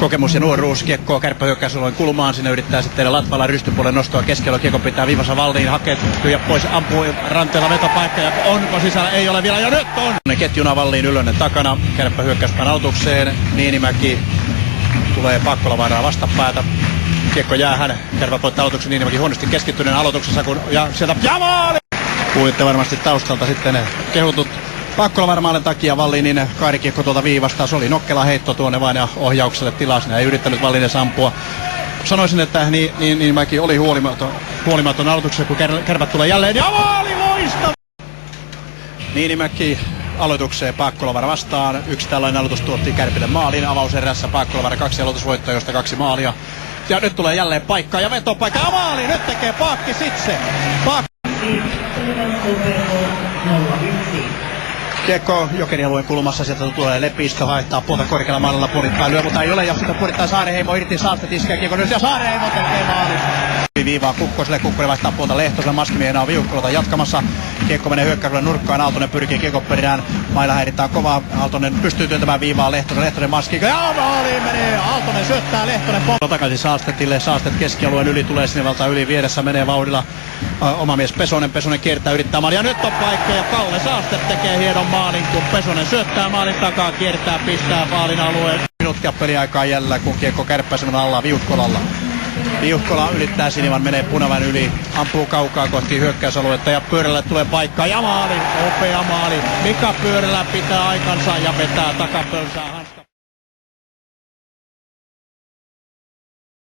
kokemus ja nuoruus. Kiekkoa kärppähyökkäysalueen kulmaan. Sinne yrittää sitten Latvala rystypuolen nostoa keskellä. Kiekko pitää viivassa Valliin. Hakee tyhjä pois. Ampuu ranteella vetopaikka. Ja onko sisällä? Ei ole vielä. Ja nyt on! Ketjuna Valliin Ylönen takana. Kärppähyökkäyspään aloitukseen. Niinimäki tulee Paakkola-Vaaraa vastapäätä. Kiekko jäähän. Kärpät voittaa aloituksen. Niinimäki huonosti keskittyneen aloituksessa. Ja sieltä ja maali! Kuulitte varmasti taustalta sitten kehutut Paakkola-Varmaalle takia Vallinin kaarikiekko tuolta viivasta. Se oli nokkela heitto tuonne vain ja ohjaukselle tilaa. Sinä ei yrittänyt Vallinen ampua. Sanoisin, että Niinimäki oli huolimaton aloituksessa, kun Kärpät tulee jälleen. Ja maali loistava! Niinimäki aloitukseen Paakkola-Vaara vastaan. Yksi tällainen aloitus tuotti Kärpille maalin. Avauserässä Paakkola-Vaara 2 aloitusvoittoa, josta 2 maalia. Ja nyt tulee jälleen paikka ja vetopaikka. Ja maali! Nyt tekee Paakki Sitse. Kiekko Jokerialueen kulmassa, sieltä tulee Lepistö, vaihtaa puolta korkealla maalilla, puolittain lyö, mutta ei ole, ja sitä puolittain Saarenheimo irti, Saastet iskee kiekko nyt, ja Saarenheimo tekee maalin. Viivaa Kukkoselle, Kukkonen vaihtaa puolta Lehtoselle, maskimiehenä on Viukkolota jatkamassa. Kiekko menee hyökkäykselle nurkkaan, Aaltonen pyrkii kiekko perään, mailla häiritään kovaa, Aaltonen pystyy työntämään viivaa Lehtonen maskii, ja maaliin menee, Aaltonen syöttää Lehtonen takaisin Saastetille, Saastet keskialueen yli, tulee sinne valtaan yli, vieressä menee vauhdilla oma mies Pesonen kiertää, yrittää maalia, ja nyt on paikka, ja Kalle Saastet tekee hienon maalin, kun Pesonen syöttää maalin takaa, kiertää, pistää maalin alueen. Minuuttia peliaikaa jäljellä, kun kiekko Kärppäisen alla Viukkolalla. Viukkola ylittää Sinivan, menee Punaväen yli, ampuu kaukaa kohti hyökkäysaluetta ja Pyörälle tulee paikka ja maali, upea maali. Mika Pyörälä pitää aikansa ja vetää takapölsää.